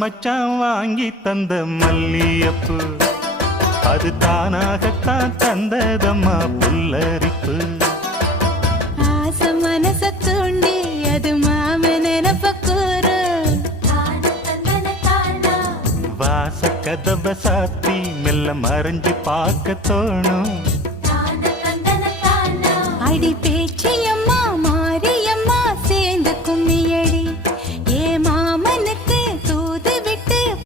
மச்சான் வாங்கி தந்த மல்லியப்பு அது தானாகத்தான் தந்ததம்மா புல்லரிப்பு. ஆசை மனச தூண்டி அது மாம நினப்ப கூறு வாச கதவை சாத்தி மெல்ல மறைஞ்சு பார்க்க தோணும். அடிப்பே